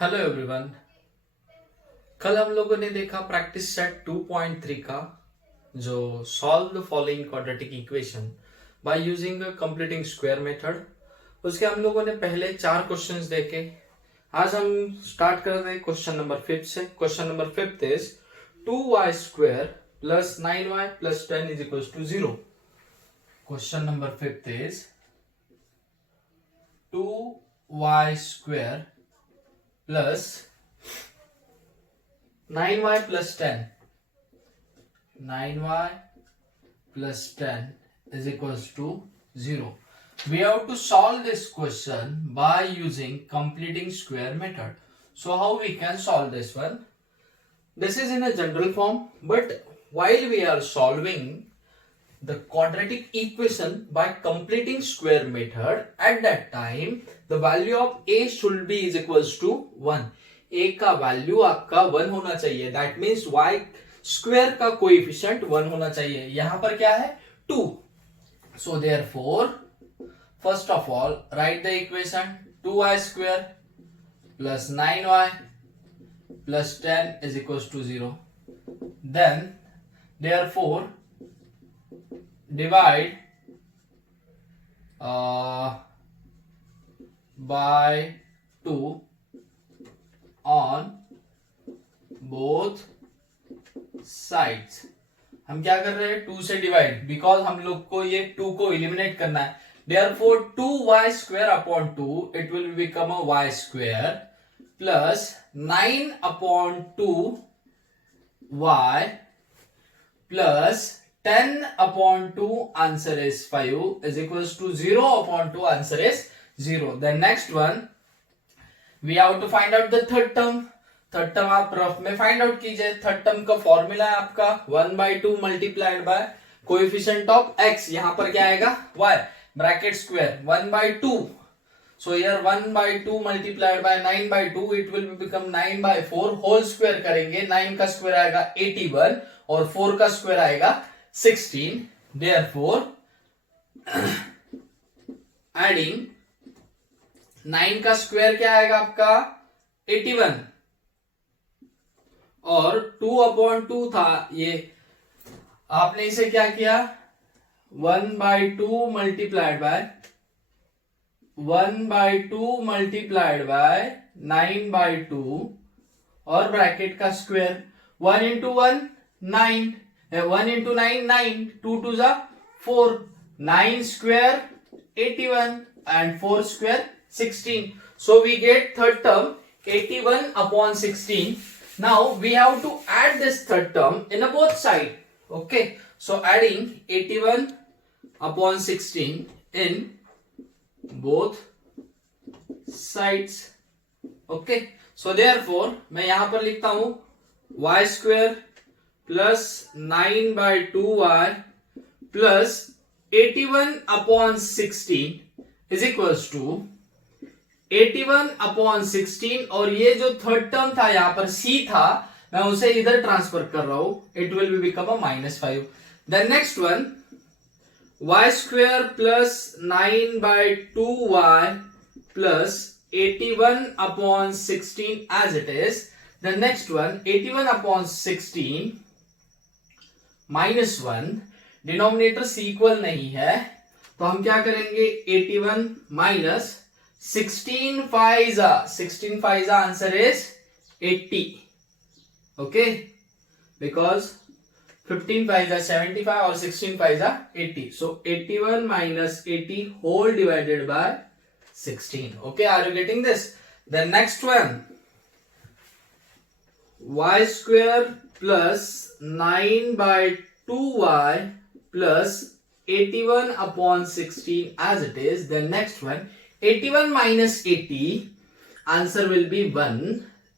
Hello everyone. कल हम लोगों ने देखा प्रैक्टिस सेट 2.3 का जो solve the following quadratic equation by using completing square method. उसके हम लोगों ने पहले 4 क्वेश्चंस देखे। आज हम स्टार्ट कर रहे हैं क्वेश्चन नंबर 5 से। Question number 5 is 2y square plus 9y plus 10 is equal to 0। Question number 5 is 2y square plus 9y plus 10 9y plus 10 is equals to 0. We have to solve this question by using completing square method. So how we can solve this one? This is in a general form, but while we are solving the quadratic equation by completing square method, at that time the value of a should be is equals to 1. a का value आपका 1 होना चाहिए। That means y square का coefficient 1 होना चाहिए। यहां पर क्या है 2। So therefore first of all write the equation 2y square plus 9y plus 10 is equals to 0। Then therefore divide by 2 on both sides। हम क्या कर रहे हैं 2 से डिवाइड, बिकॉज हम लोग को ये 2 को इलिमिनेट करना है। therefore 2y square upon 2 it will become a y square plus 9 upon 2y plus 10 upon 2 answer is 5 is equals to 0 upon 2 answer is 0. Then next one we have to find out the third term. Third term आप rough में find out कीजिए। Third term का formula है आपका 1/2 multiplied by coefficient of x। यहां पर क्या आएगा y bracket square 1/2। So here 1/2 multiplied by 9/2 it will become 9/4 whole square करेंगे। 9 का स्क्वायर आएगा 81 और 4 का स्क्वायर आएगा 16। Therefore एडिंग 9 का स्क्वायर क्या आएगा आपका 81 और 2/2 था ये। आपने इसे क्या किया 1/2 मल्टीप्लाइड बाय 9/2 और ब्रैकेट का स्क्वायर 1 इंटू 1 9 1 into 9 9 2 to the 4 9 square 81 and 4 square 16. So we get third term 81 upon 16. Now we have to add this third term in a both side. Okay, so adding 81 upon 16 in both sides. Okay, so therefore मैं यहां पर लिखता हूं y square plus 9/2y plus 81 upon 16 is equals to 81 upon 16 और ये जो third term था यहां पर c था मैं उसे इधर ट्रांसफर कर रहा हूं। It will be become a -5। Then next one y square plus 9/2y plus 81 upon 16 as it is। The next one 81 upon 16 -1 denominator equal नहीं है तो हम क्या करेंगे 81 minus 16 5 answer is 80। Okay, because 15 5 75 और 16 5 80। So 81 minus 80 whole divided by 16। Okay, are you getting this? Then next one y square plus 9/2y plus 81 upon 16 as it is। Then next one 81 minus 80 answer will be 1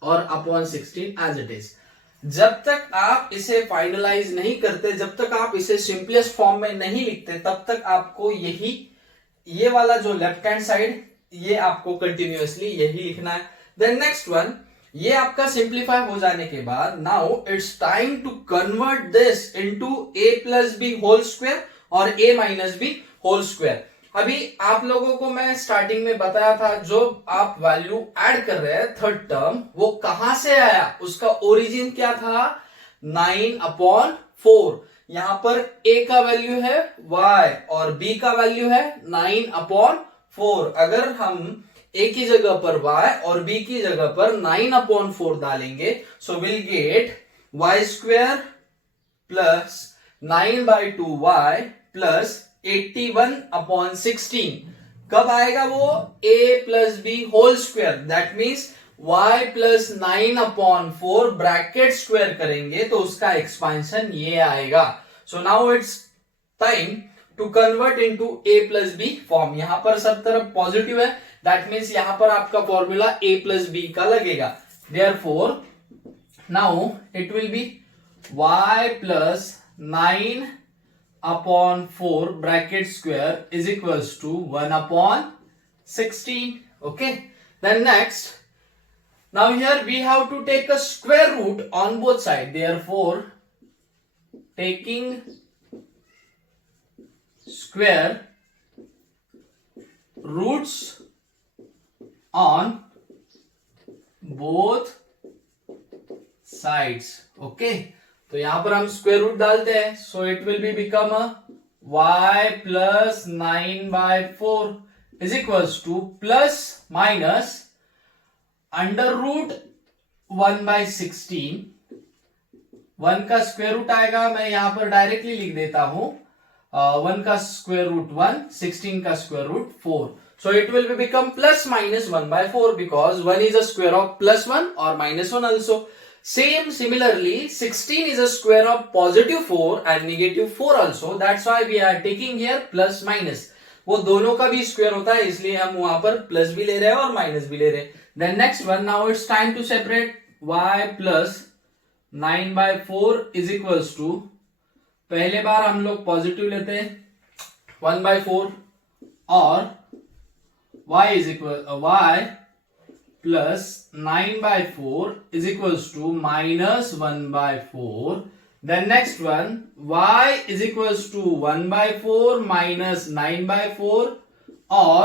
और upon 16 as it is। जब तक आप इसे फाइनलाइज नहीं करते, जब तक आप इसे सिंपलेस्ट फॉर्म में नहीं लिखते, तब तक आपको ये वाला जो लेफ्ट हैंड साइड ये आपको कंटिन्यूअसली यही लिखना है। देन नेक्स्ट वन ये आपका सिंप्लीफाई हो जाने के बाद now it's time to convert this into a plus b whole square और a minus b whole square. अभी आप लोगों को मैं स्टार्टिंग में बताया था, जो आप वैल्यू ऐड कर रहे हैं थर्ड टर्म, वो कहां से आया, उसका ओरिजिन क्या था, 9/4। यहां पर a का वैल्यू है y और b का वैल्यू है 9/4। अगर हम a की जगह पर y और b की जगह पर 9/4 डालेंगे, so will get y² plus 9/2y plus 81/16। कब आएगा वो, a plus b whole square, that means y plus 9/4 bracket square करेंगे तो उसका एक्सपांशन ये आएगा। So now it's time to convert into a plus b form. यहां पर सब तरफ पॉजिटिव है, दैट मीन्स यहां पर आपका फॉर्मूला a प्लस बी का लगेगा। Therefore now it will B y plus 9/4 bracket square is equals to 1/16. Okay, then next, now here we have to take a square root on both sides. Therefore, taking square roots on both sides. Okay, तो यहां पर हम square root डालते हैं, so it will be become y plus 9/4 is equals to plus minus under root 1/16। 1 का square root आएगा, मैं यहां पर डायरेक्टली लिख देता हूं, 1 का स्क्वायर रूट 1, 16 का square root 4। So it will be become plus minus 1/4 because 1 is a square of plus 1 or minus 1 also. Similarly, 16 is a square of positive 4 and negative 4 also. That's why we are taking here plus minus. वो दोनों का भी स्क्वायर होता है, इसलिए हम वहां पर प्लस भी ले रहे हैं और माइनस भी ले रहे हैं। Then next one, now it's time to separate y plus 9/4 is equals to, पहले बार हम लोग पॉजिटिव लेते हैं 1/4 और y is equal y plus 9/4 is equals to minus 1/4. Then next one, y is equals to 1/4 minus 9/4 or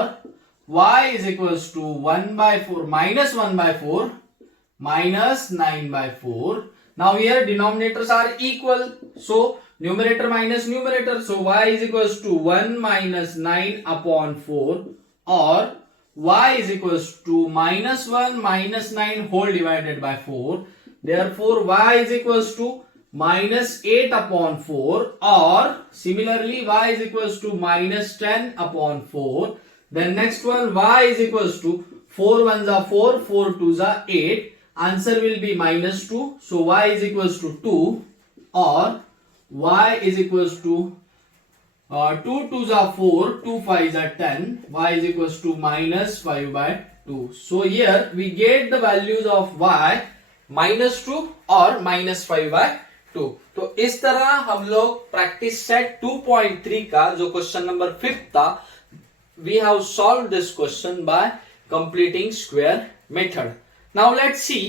y is equals to 1/4 minus 1/4 minus 9/4. Now here denominators are equal, so numerator minus numerator, so y is equals to 1 minus 9/4 or y is equals to minus 1 minus 9 whole divided by 4. Therefore y is equals to minus 8/4 or similarly y is equals to minus 10/4. Then next one, y is equals to 4 1s are 4, 4 2s are 8. Answer will be minus 2. So y is equals to 2 or y is equals to 2 2s are 4, 2 5s are 10, y is equals to minus 5/2. So here we get the values of y minus 2 or minus 5/2. तो इस तरह हम लोग practice set 2.3 का जो question number 5 था, we have solved this question by completing square method. Now let's see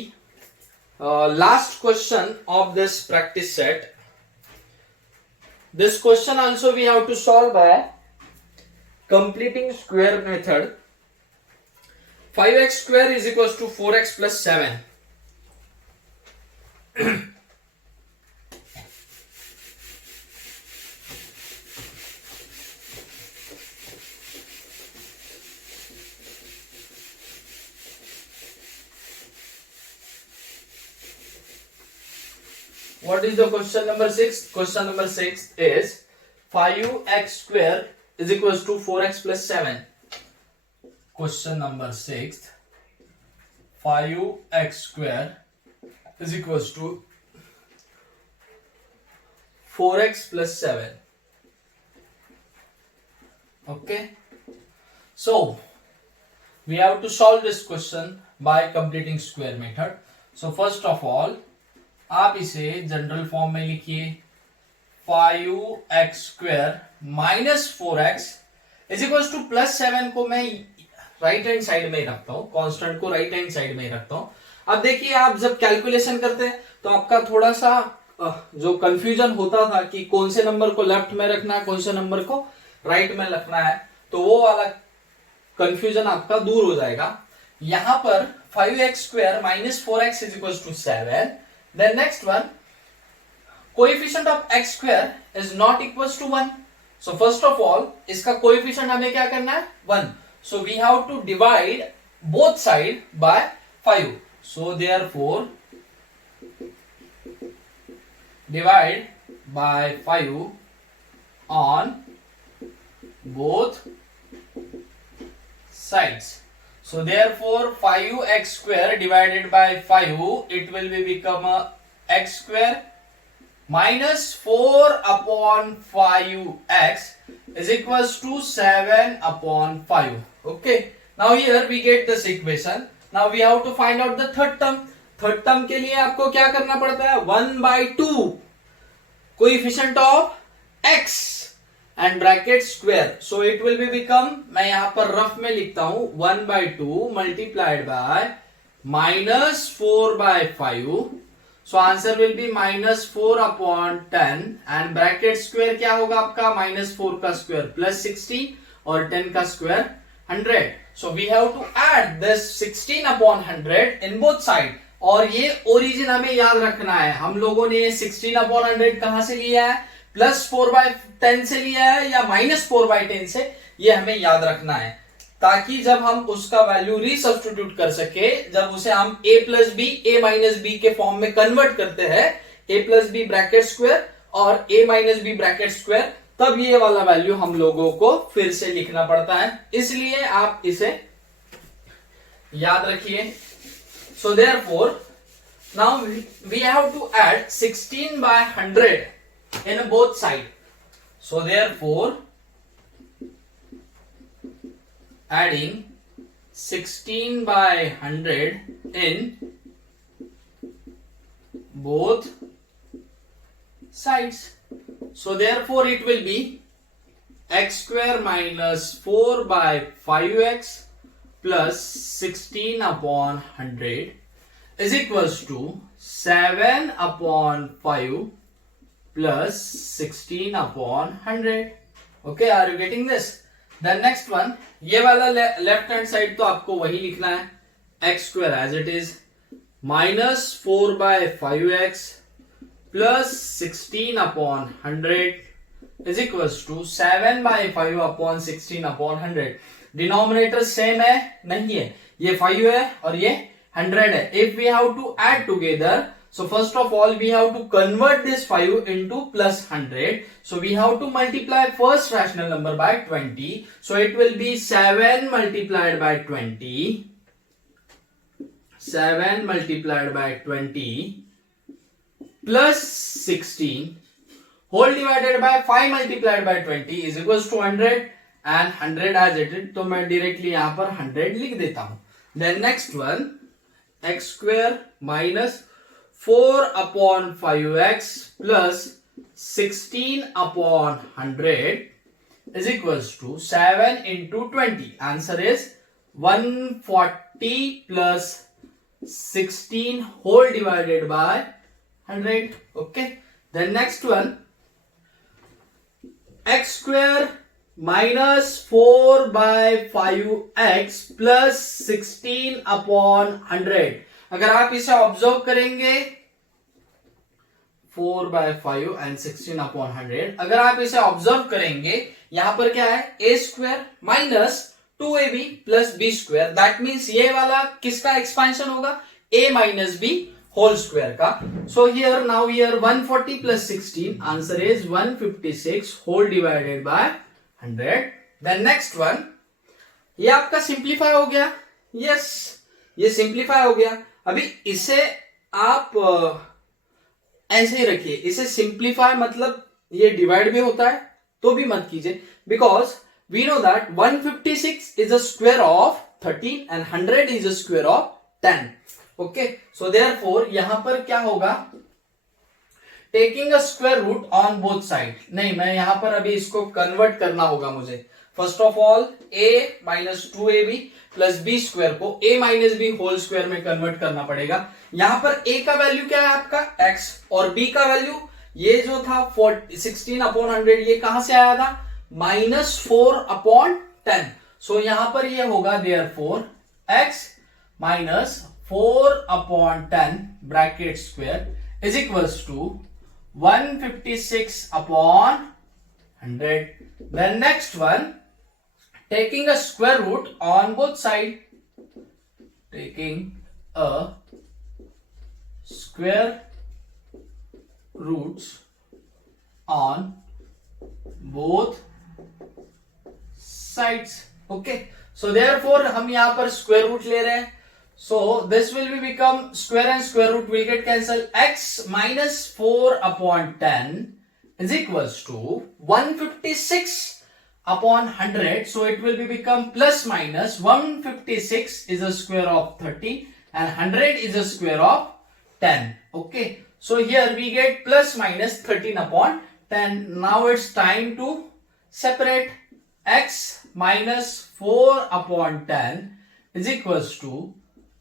last question of this practice set. This question also we have to solve by completing square method. 5x square is equals to 4x plus 7. What is the question number 6? Question number 6 is 5x square is equals to 4x plus 7. Question number 6, 5x square is equals to 4x plus 7. Okay, so we have to solve this question by completing square method. So first of all, आप इसे general form में लिखिए, 5x square minus 4x is equals to plus 7 को मैं right hand side में ही रखता हूं, कांस्टेंट को राइट हैंड साइड में ही रखता हूं। अब देखिए, आप जब कैलकुलेशन करते हैं तो आपका थोड़ा सा जो कंफ्यूजन होता था कि कौन से नंबर को लेफ्ट में रखना है, कौन से नंबर को राइट में रखना है, तो वो वाला कंफ्यूजन आपका दूर हो जाएगा। यहां पर 5x² minus 4x is equal to 7। Then next one, coefficient of x² is not equal to 1। So first of all इसका कोएफिशिएंट हमें क्या करना है, 1। So we have to divide both side by 5। So therefore divide by 5 on both sides. So therefore 5x² divided by 5, it will be become a x² minus 4 upon 5x is equals to 7 upon 5. Okay, now here we get this equation. Now we have to find out the third term. Third term के लिए आपको क्या करना पड़ता है, 1/2 coefficient of x and bracket square. So it will be become, मैं यहां पर रफ में लिखता हूं, 1/2 multiplied bye -4/5। So answer will be -4 अपॉन 10 एंड ब्रैकेट स्क्वायर क्या होगा आपका, -4 का स्क्वायर प्लस 60 और 10 का square 100। So we have to add this 16 upon 100 in both side. और ये ओरिजिन हमें याद रखना है, हम लोगों ने 16 अपॉन 100 कहां से लिया है, +4/10 से लिया है या -4/10 से, ये हमें याद रखना है, ताकि जब हम उसका वैल्यू रीसब्स्टिट्यूट कर सके, जब उसे हम a + b a - b के फॉर्म में कन्वर्ट करते हैं, a + b ब्रैकेट स्क्वायर और a - b ब्रैकेट स्क्वायर, तब ये वाला वैल्यू हम लोगों को फिर से लिखना पड़ता है। इसलिए आप इसे याद रखिए। So therefore, now we have to add 16/100 in both sides. So therefore, adding 16/100 in both sides. So therefore, it will be x² minus 4/5x plus 16 upon 100 is equals to 7 upon 5 plus 16 upon 100. Okay, are you getting this? Then next one, ये वाला left hand side तो आपको वही लिखना है, x² as it is -4/5x plus 16 upon 100 is equals to 7/5 upon 16 upon 100. Denominator same है, नहीं है, ये 5 है और ये 100 है। If we have to add together, so first of all we have to convert this 5 into +100। So we have to multiply first rational number by 20। So it will be 7 multiplied by 20, 7 multiplied by 20 plus 16 whole divided by 5 multiplied by 20 is equals to 100 and 100 as it is, तो मैं directly यहां पर 100 लिख देता हूं। Then next one, x² minus 4 upon 5x plus 16 upon 100 is equals to 7 into 20. Answer is 140 plus 16 whole divided by 100. Okay. Then next one, x² minus 4/5x plus 16 upon 100. अगर आप इसे ऑब्जर्व करेंगे, 4/5 and 16 upon 100, अगर आप इसे ऑब्जर्व करेंगे, यहां पर क्या है, a² minus 2ab plus b², that means ये वाला किसका एक्सपेंशन होगा, a minus b whole square का। So here now here 140 plus 16, answer is 156 whole divided by 100. Then next one, ये आपका सिंप्लीफाई हो गया, यस ये सिंप्लीफाई हो गया। अभी इसे आप ऐसे ही रखिए, इसे सिंप्लीफाई मतलब ये डिवाइड भी होता है तो भी मत कीजिए, because we know that 156 is a square of 13 and 100 is a square of 10. Okay, so therefore यहां पर क्या होगा, taking a square root on both side, नहीं मैं यहां पर अभी इसको कन्वर्ट करना होगा मुझे। First of all a minus 2ab plus b square को a minus b whole square में कन्वर्ट करना पड़ेगा। यहां पर a का वैल्यू क्या है आपका x और b का वैल्यू ये जो था 16 अपॉन 100, ये कहां से आया था, -4 अपॉन 10. सो यहां पर ये होगा therefore x minus 4/10 bracket square is equals to 156/100. Then next one, taking a square root on both sides, taking a square roots on both sides. Okay, so therefore हम यहां पर square root ले रहे हैं. So this will be become square and square root will get cancelled. X minus 4/10 is equals to 156/100. So it will be become plus minus 156 is a square of 30 and 100 is a square of 10. Okay. So here we get plus minus 13/10. Now it's time to separate. X minus 4/10 is equals to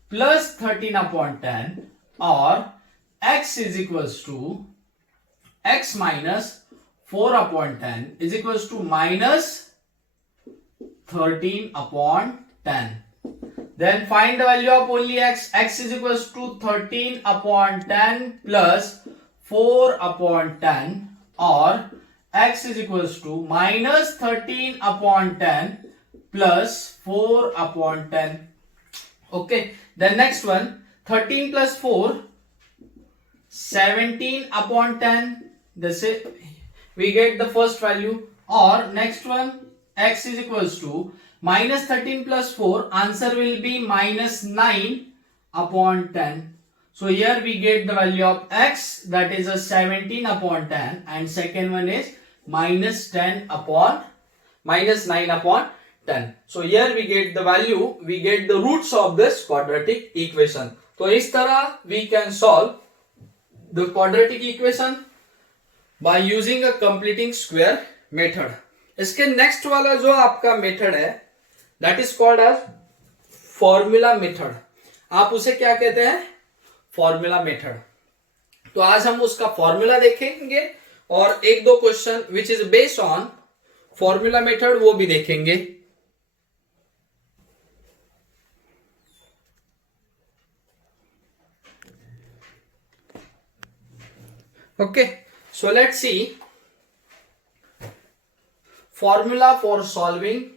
plus 13/10 or x is equals to x minus 4/10 is equals to minus 13/10. Then find the value of only x. X is equals to 13/10 plus 4/10 or x is equals to minus 13/10 plus 4/10. Okay, then next one, 13 plus 4, 17/10. This is, we get the first value. Or next one, x is equals to minus 13 plus 4, answer will be minus 9/10. So here we get the value of x, that is a 17/10, and second one is minus 9/10. So here we get the value, we get the roots of this quadratic equation. तो इस तरह we can solve the quadratic equation by using a completing square method. इसके next वाला जो आपका method है, that is called as formula method. आप उसे क्या कहते हैं? Formula method. तो आज हम उसका फॉर्मूला देखेंगे और एक दो question which is based on formula method वो भी देखेंगे. Okay, so let's see formula for solving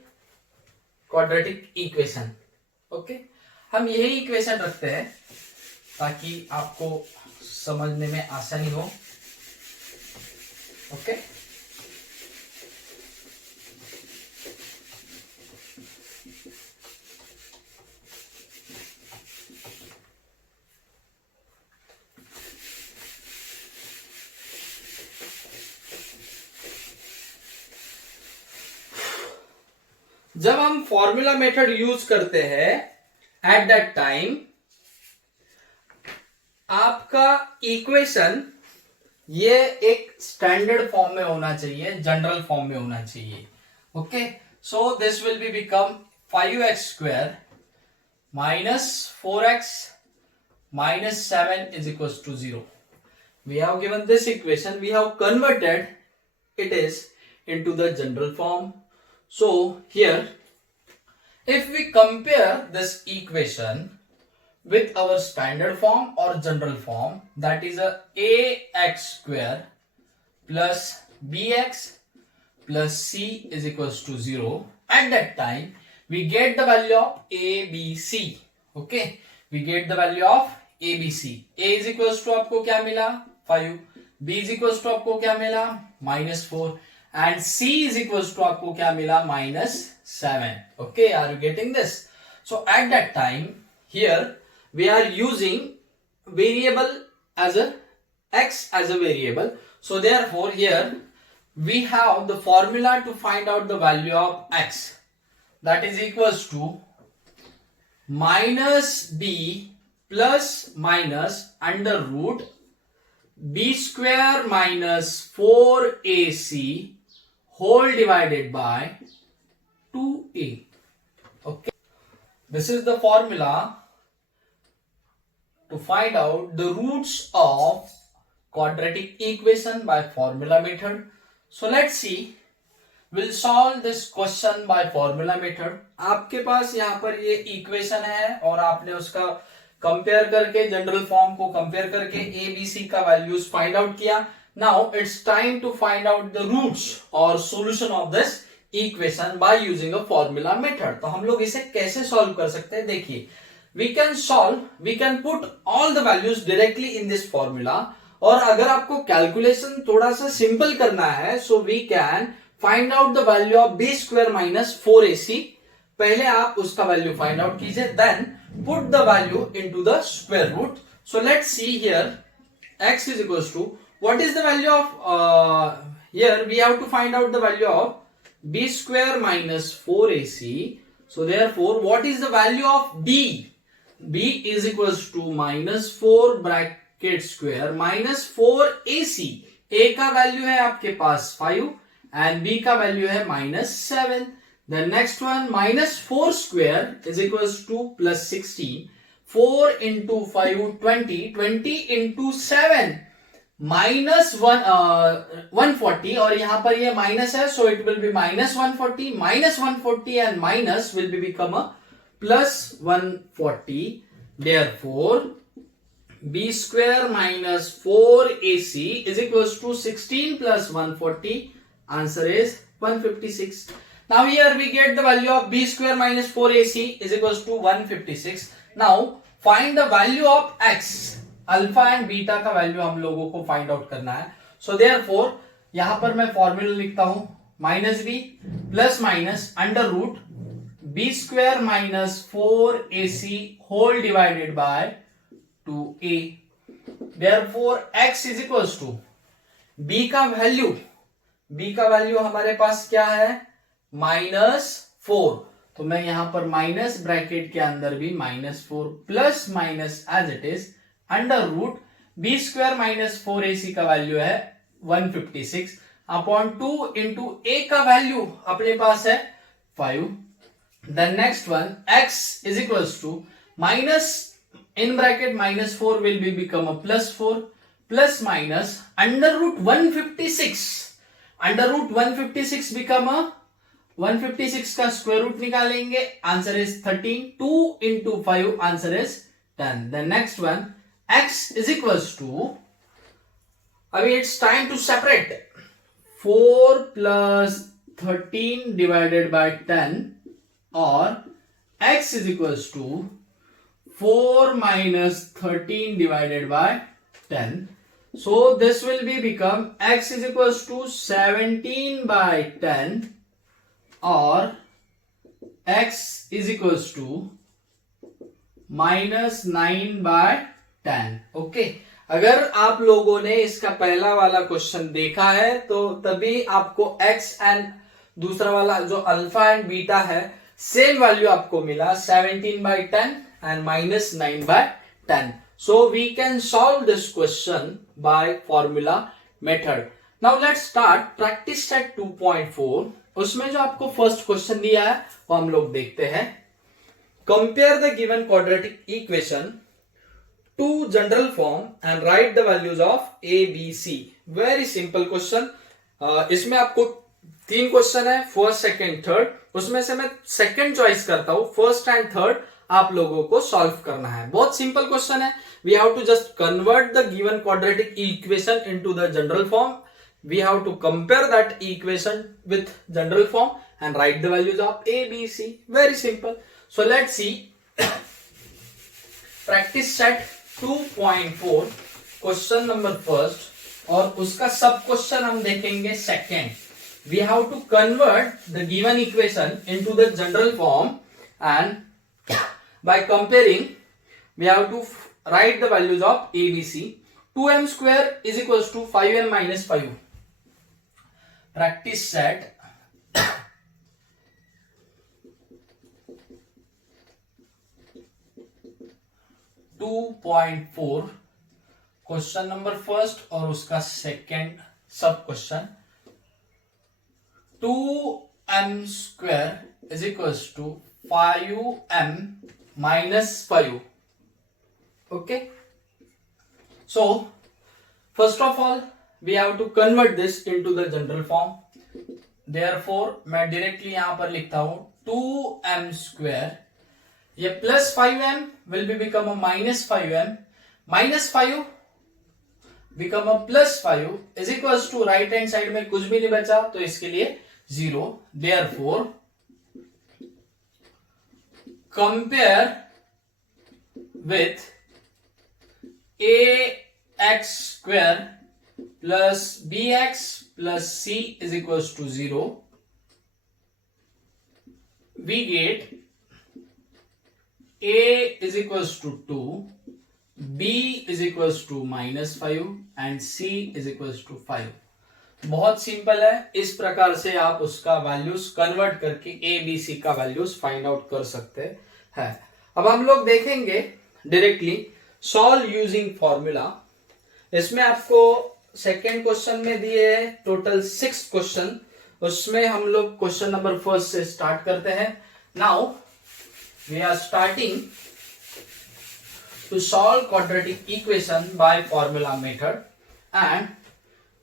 quadratic equation. Okay, हम यही इक्वेशन रखते हैं ताकि आपको समझने में आसानी हो. Okay, जब हम फॉर्मूला मेथड यूज करते हैं एट दैट टाइम आपका इक्वेशन ये एक स्टैंडर्ड फॉर्म में होना चाहिए, जनरल फॉर्म में होना चाहिए. Okay, so this will be become 5x² minus 4x minus 7 is equals to 0. We have given this equation, we have converted it is into the general form. So here, if we compare this equation with our standard form or general form, that is a ax² plus bx plus c is equals to 0. At that time, we get the value of abc. Okay, we get the value of abc. A is equals to आपको क्या मिला 5, b is equals to आपको क्या मिला -4 and c is equals to आपको क्या मिला -7. Okay, are you getting this? So at that time here we are using variable as a x as a variable. So therefore here we have the formula to find out the value of x, that is equals to minus b plus minus under root b square minus 4ac whole divided by 2a. Okay, this is the formula to find out the roots of quadratic equation by formula method. So let's see We'll solve this question by formula method. आपके पास यहाँ पर ये इक्वेशन है और आपने उसका कंपेयर करके general form को कंपेयर करके ए बी सी का वैल्यूज फाइंड आउट किया. Now it's time to find out the roots और solution of this equation by using a formula method. तो हम लोग इसे कैसे सॉल्व कर सकते हैं, देखिए we can put all the values directly in this formula. और अगर आपको कैलकुलेशन थोड़ा सा सिंपल करना है, so we can find out the value of b square minus 4ac. पहले आप उसका वैल्यू फाइंड आउट कीजिए, then put the value into the square root. So let's see here x is equals to what is the value of here we have to find out the value of b square minus 4ac. So therefore what is the value of b? b is equals to minus 4 bracket square minus 4ac. a का value है आपके पास 5 and b का value है minus 7. The next one minus 4 square is equals to plus 16. 4 into 5 20. 20 into 7 minus 140 और यहां पर ये माइनस है, so it will be minus 140 minus 140 and minus will be become a plus 140. Therefore b square minus 4ac is equals to 16 plus 140. Answer is 156. Now here we get the value of b square minus 4ac is equals to 156. Now find the value of x. Alpha and beta का वैल्यू हम लोगों को find out करना है. सो therefore यहां पर मैं formula लिखता हूं, minus b plus minus under root b square minus 4ac whole divided by 2a. Therefore x is equals to b का वैल्यू हमारे पास क्या है, -4. तो मैं यहां पर माइनस ब्रैकेट के अंदर भी -4 plus minus as it is under root b square minus 4ac का वैल्यू है 156 अपॉन 2 इंटू ए का वैल्यू अपने पास है 5. The next one x is equals to minus in bracket -4 will be become a +4 plus minus under root 156 become a 156 का square root निकालेंगे, answer is 13. 2 into 5 answer is 10. The next one x is equals to, अभी it's time to separate 4 plus 13 divided by 10 और x is equals to 4 minus 13 divided by 10. So this will be become x is equals to 17 by 10 और x is equals to minus 9 by 10. ओके, अगर आप लोगों ने इसका पहला वाला क्वेश्चन देखा है तो तभी आपको x एंड दूसरा वाला जो अल्फा एंड बीटा है सेम वैल्यू आपको मिला 17 by 10 एंड minus 9 by 10. So we can solve this question by formula method. Now let's start practice set 2.4. उसमें जो आपको फर्स्ट क्वेश्चन दिया है वो हम लोग देखते हैं. Compare the given quadratic equation to general form and write the values of a b c. Very simple question. इसमें आपको 3 क्वेश्चन है, फर्स्ट सेकंड थर्ड. उसमें से मैं सेकंड चॉइस करता हूं, फर्स्ट एंड थर्ड आप लोगों को सॉल्व करना है. बहुत सिंपल क्वेश्चन है. We have to just convert the given quadratic equation into the general form. We have to compare that equation with general form and write the values of a b c. Very simple. So let's see practice set 2.4 question number first और उसका sub question हम देखेंगे second. We have to convert the given equation into the general form and by comparing we have to write the values of a b c. 2m square is equals to 5m minus 5. Practice set 2.4 question number first और उसका सेकेंड सब question. 2m square is equals to 5m minus 5. Okay, so first of all we have to convert this into the general form. Therefore मैं directly यहां पर लिखता हूं 2m², ये +5m will be become a -5m, -5 become a +5 is equals to right hand side में कुछ भी नहीं बचा तो इसके लिए 0। Therefore compare with ax² plus bx plus c is equals to 0, we get a is equals to 2, b is equals to -5 and c is equals to 5। बहुत सिंपल है, इस प्रकार से आप उसका वैल्यूज कन्वर्ट करके ए बी सी का वैल्यूज फाइंड आउट कर सकते हैं। अब हम लोग देखेंगे डायरेक्टली सॉल्व यूजिंग फॉर्मूला। इसमें आपको सेकेंड क्वेश्चन में दिए है टोटल 6 क्वेश्चन, उसमें हम लोग क्वेश्चन नंबर फर्स्ट से स्टार्ट करते हैं। Now we are starting to solve quadratic equation by formula method and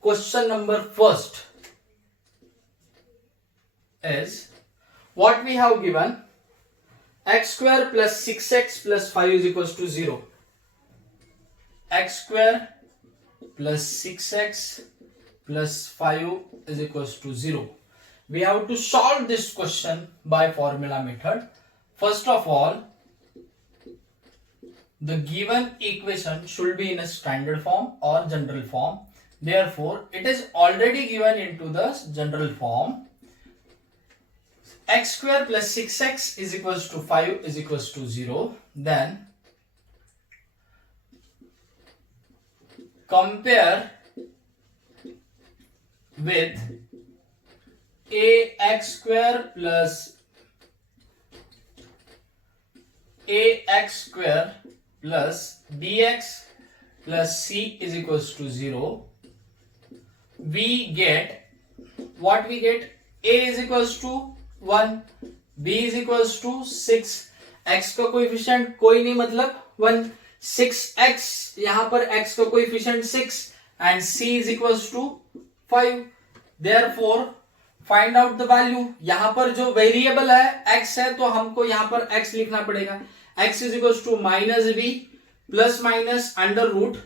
question number first is what we have given, x² plus 6x plus 5 is equals to 0, x² plus 6x plus 5 is equals to 0. We have to solve this question by formula method. First of all, the given equation should be in a standard form or general form. Therefore, it is already given into the general form. x² plus 6x is equals to 5 is equals to 0. Then compare with ax² plus bx plus c is equals to 0. We get what we get, a is equals to 1, b is equals to 6, x का कोएफिशिएंट कोई नहीं मतलब 1, 6x यहां पर x का कोएफिशिएंट 6 and c is equals to 5. Therefore find out the value. यहां पर जो वेरिएबल है x है तो हमको यहां पर x लिखना पड़ेगा। x is equals to -b plus minus under root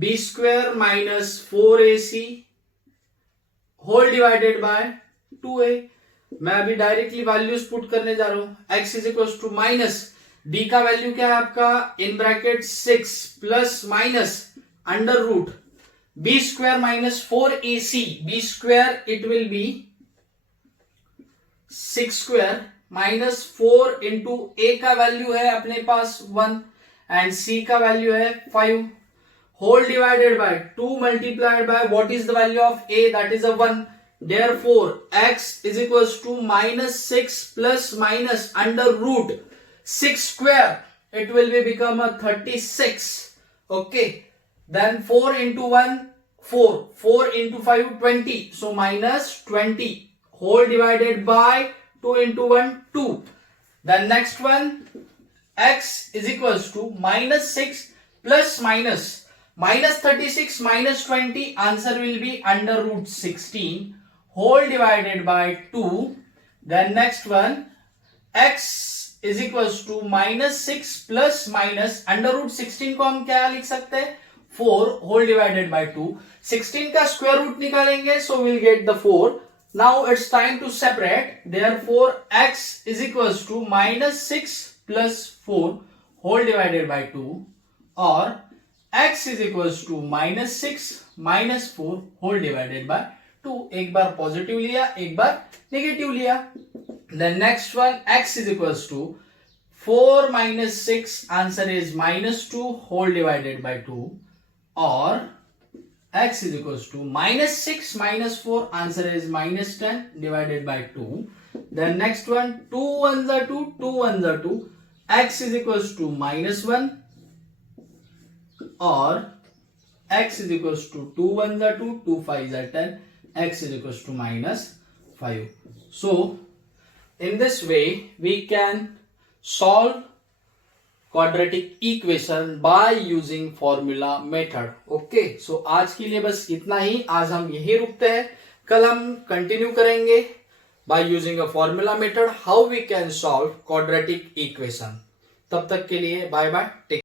b² minus 4ac whole divided by 2a। मैं अभी डायरेक्टली वैल्यूज पुट करने जा रहा हूं। x is equal to minus b का वैल्यू क्या है आपका, in bracket 6 plus minus under root b² minus 4ac, b² it will be 6² minus 4 into a का वैल्यू है अपने पास 1 एंड c का वैल्यू है 5 whole divided by 2 multiplied by what is the value of a, that is a 1. Therefore x is equals to -6 plus minus under root 6², it will be become a 36. Okay, then 4 into 1 4 into 5 20, so -20 whole divided by 2 into 1 2. Then next one, x is equals to -6 plus minus -36 minus 20, answer will be under root 16 whole divided by 2. Then next one, x is equals to -6 plus minus under root 16 को हम क्या लिख सकते हैं 4 whole divided by 2. 16 का square root निकालेंगे so we'll get the 4. Now it's time to separate. Therefore x is equals to -6 plus 4 whole divided by 2 or x is equals to -6 minus 4 whole divided by 2. एक बार पॉजिटिव लिया एक बार नेगेटिव लिया। Then next one, x is equals to 4 minus 6, answer is -2 whole divided by 2 or x is equals to -6 minus 4, answer is -10 divided by 2. Then next one, 2 ones are 2, 2 ones are 2, x is equals to -1 or x is equals to 2 ones are 2, 2 5s are 10, x is equals to -5. So in this way we can solve quadratic equation by using formula method. Okay, so आज के लिए बस इतना ही, आज हम यही रुकते हैं। कल हम कंटिन्यू करेंगे by using a formula method how we can solve quadratic equation. तब तक के लिए बाय बाय.